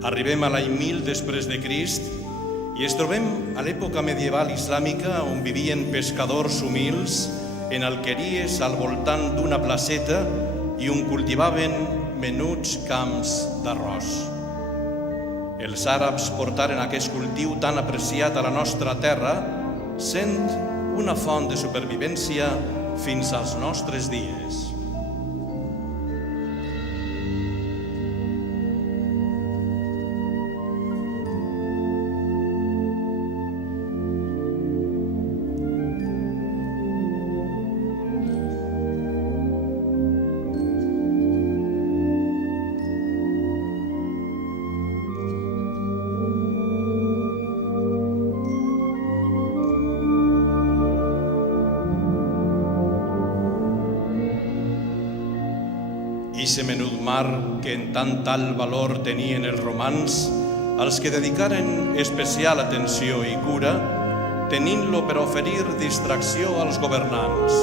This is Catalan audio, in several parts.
Arribem a l'any 1000 després de Crist i ens trobem a l'època medieval islàmica on vivien pescadors humils en alqueries al voltant d'una placeta i on cultivaven menuts camps d'arròs. Els àrabs portaren aquest cultiu tan apreciat a la nostra terra, sent una font de supervivència fins als nostres dies. Ixe menut mar que en tant tal valor tenien els romans, als que dedicaren especial atenció i cura, tenint-lo per oferir distracció als governants,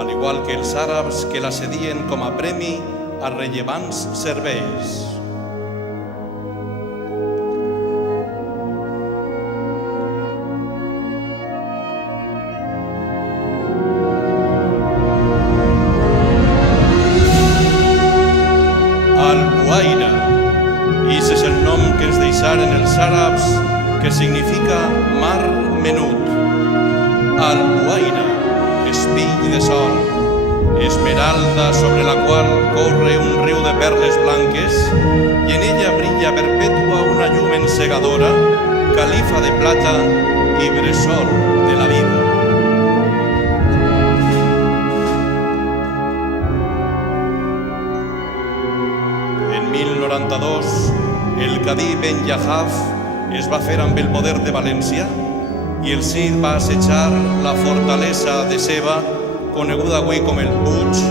al igual que els àrabs que la cedien com a premi a rellevants serveis. Al-Buhaira, ix és el nom que ens deixaren els àrabs, que significa mar menut. Al-Buhaira, espill de sol, esmeralda sobre la qual corre un riu de perles blanques i en ella brilla perpètua una llum encegadora, califa de plata i bressol de la vida. En 1092, el cadí Ben Yahaf es va fer amb el poder de València i el Cid va assetjar la fortalesa de Seva, coneguda avui com el Puig,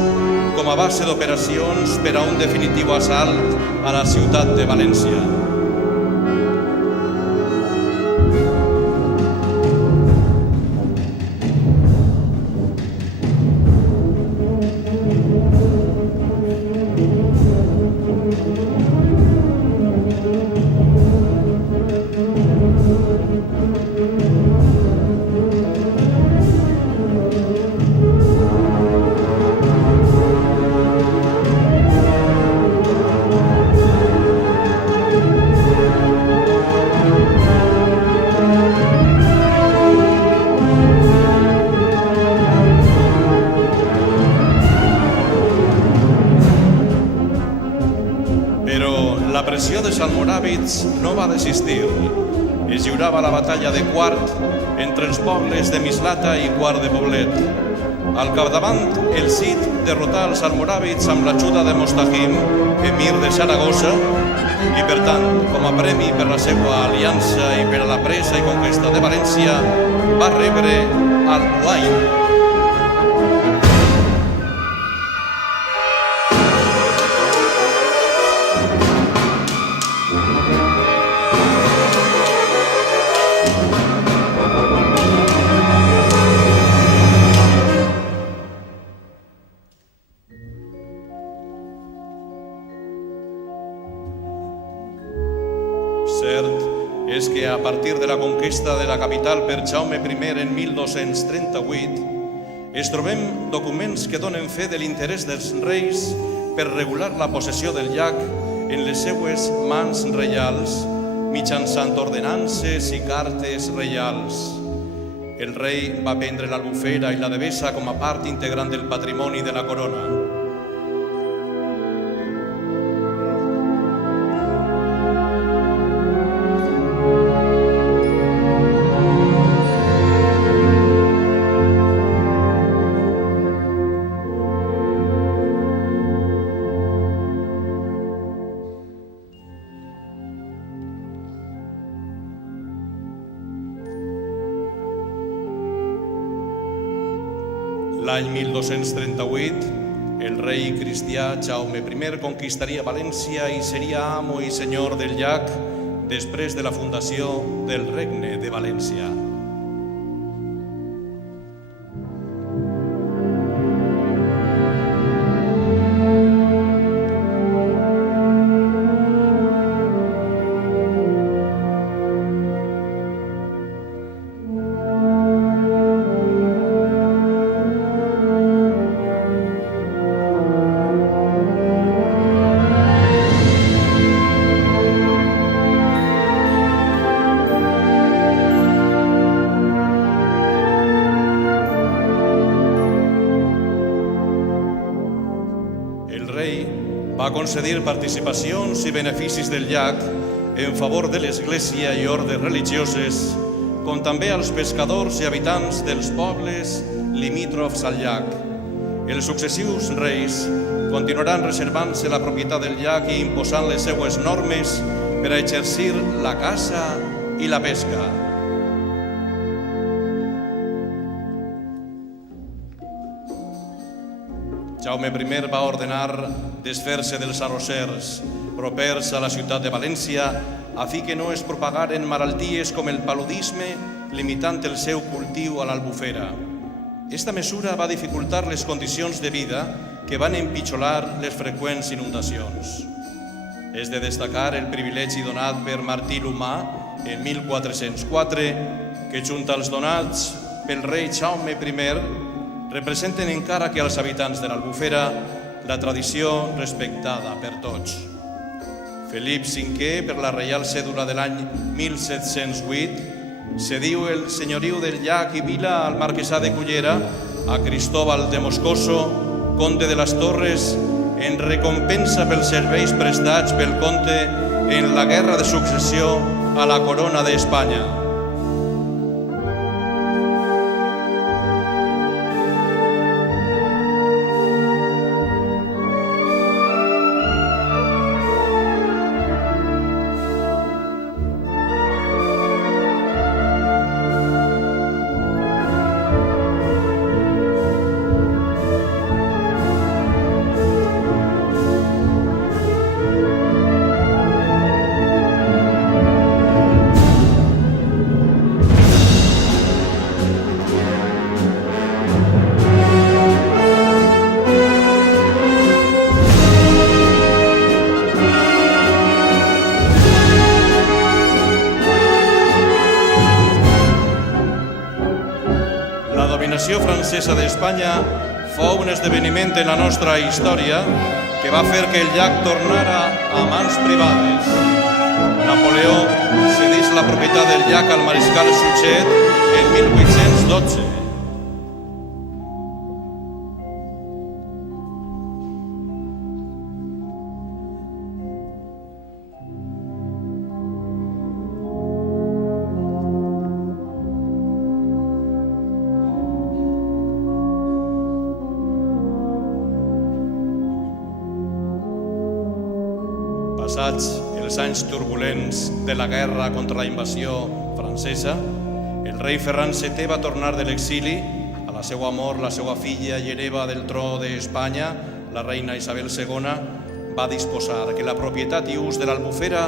com a base d'operacions per a un definitiu assalt a la ciutat de València. La pressió dels almoràvits no va desistir. Es lliurava la batalla de Quart entre els pobles de Mislata i Quart de Poblet. Al capdavant, el Cid derrotà els almoràvits amb l'ajuda de Mostahim, emir de Saragossa, i per tant, com a premi per la seva aliança i per a la presa i conquesta de València, va rebre Al-Buhaira. Cert és que a partir de la conquesta de la capital per Jaume I en 1238 es trobem documents que donen fe de l'interès dels reis per regular la possessió del llac en les seues mans reials mitjançant ordenances i cartes reials. El rei va prendre l'Albufera i la Devesa com a part integrant del patrimoni de la corona. L'any 1238, el rei cristià Jaume I conquistaria València i seria amo i senyor del llac després de la fundació del Regne de València. va concedir participacions i beneficis del llac en favor de l'Església i ordes religioses, com també als pescadors i habitants dels pobles limítrofs al llac. Els successius reis continuaran reservant-se la propietat del llac i imposant les seues normes per a exercir la caça i la pesca. Jaume I va ordenar desfer-se dels arrossers propers a la ciutat de València a fi que no es propagaren malalties com el paludisme, limitant el seu cultiu a l'Albufera. Esta mesura va dificultar les condicions de vida que van empitjorar les freqüents inundacions. És de destacar el privilegi donat per Martí l'Humà en 1404, que junt als donats pel rei Jaume I representen encara que als habitants de l'Albufera la tradició respectada per tots. Felip V, per la reial cèdula de l'any 1708, cediu el senyoriu del llac i vila al marquesà de Cullera a Cristóbal de Moscoso, conde de les Torres, en recompensa pels serveis prestats pel comte en la guerra de successió a la corona d'Espanya. La dominació francesa d'Espanya fou un esdeveniment en la nostra història que va fer que el llac tornara a mans privades. Napoleó cedís la propietat del llac al mariscal Suchet en 1812. Passats els anys turbulents de la guerra contra la invasió francesa, el rei Ferran VII va tornar de l'exili a la seva mort, la seva filla i hereva del tro d'Espanya, la reina Isabel II, va disposar que la propietat i ús de l'Albufera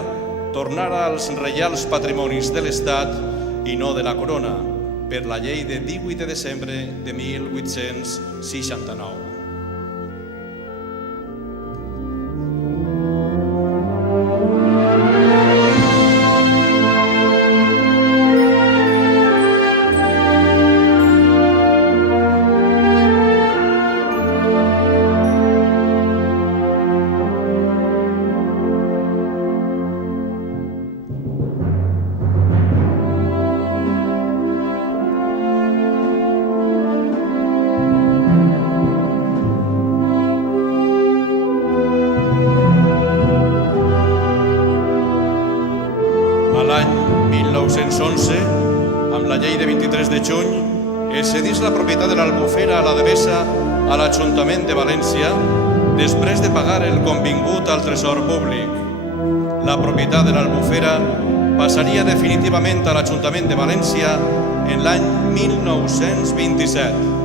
tornara als reials patrimonis de l'Estat i no de la corona, per la llei de 18 de desembre de 1869. L'any 1911, amb la llei de 23 de juny, es cedís la propietat de l'Albufera a la Devesa a l'Ajuntament de València després de pagar el convingut al tresor públic. La propietat de l'Albufera passaria definitivament a l'Ajuntament de València en l'any 1927.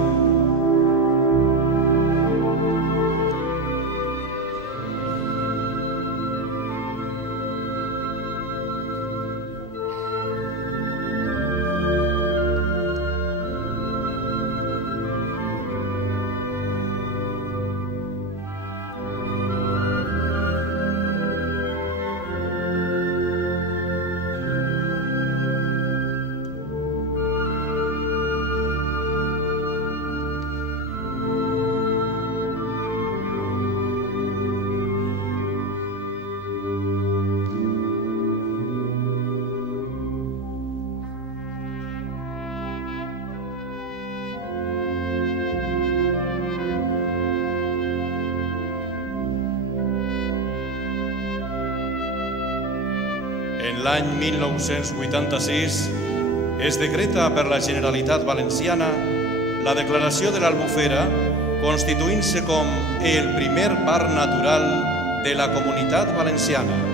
l'any 1986 es decreta per la Generalitat Valenciana la declaració de l'Albufera, constituint-se com el primer parc natural de la Comunitat Valenciana.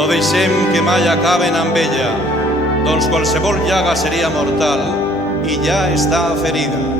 No deixem que mai acaben amb ella, doncs qualsevol llaga seria mortal i ja està ferida.